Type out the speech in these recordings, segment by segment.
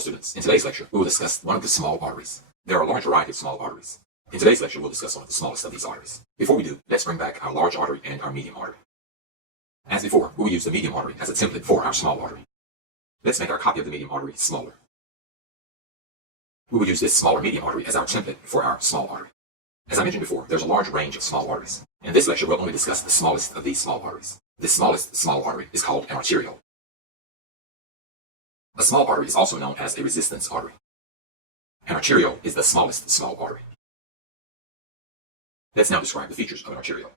students, in today's lecture, we will discuss one of the small arteries. There are a large variety of small arteries. In today's lecture, we'll discuss one of the smallest of these arteries. Before we do, let's bring back our large artery and our medium artery. As before, we will use the medium artery as a template for our small artery. Let's make our copy of the medium artery smaller. We will use this smaller medium artery as our template for our small artery. As I mentioned before, there's a large range of small arteries. In this lecture, we'll only discuss the smallest of these small arteries. This smallest small artery is called an arteriole. A small artery is also known as a resistance artery. An arteriole is the smallest small artery. Let's now describe the features of an arteriole.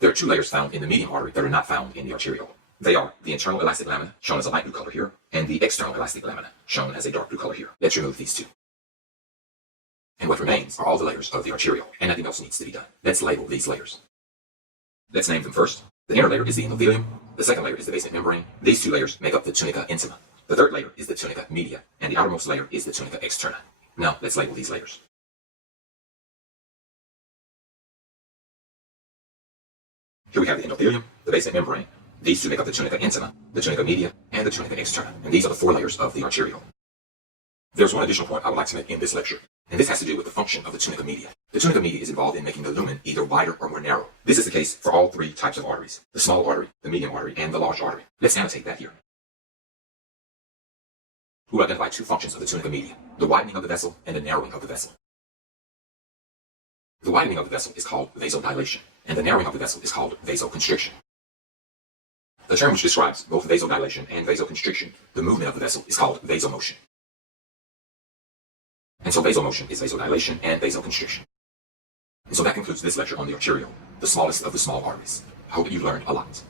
There are two layers found in the medium artery that are not found in the arteriole. They are the internal elastic lamina, shown as a light blue color here, and the external elastic lamina, shown as a dark blue color here. Let's remove these two. And what remains are all the layers of the arteriole, and nothing else needs to be done. Let's label these layers. Let's name them first. The inner layer is the endothelium. The second layer is the basement membrane. These two layers make up the tunica intima. The third layer is the tunica media, and the outermost layer is the tunica externa. Now, let's label these layers. Here we have the endothelium, the basement membrane. These two make up the tunica intima, the tunica media, and the tunica externa, and these are the four layers of the arteriole. There's one additional point I would like to make in this lecture, and this has to do with the function of the tunica media. The tunica media is involved in making the lumen either wider or more narrow. This is the case for all three types of arteries: the small artery, the medium artery, and the large artery. Let's annotate that here. We will identify two functions of the tunica media: the widening of the vessel and the narrowing of the vessel. The widening of the vessel is called vasodilation, and the narrowing of the vessel is called vasoconstriction. The term which describes both vasodilation and vasoconstriction, the movement of the vessel, is called vasomotion. And so vasomotion is vasodilation and vasoconstriction. And so that concludes this lecture on the arteriole, the smallest of the small arteries. I hope that you learned a lot.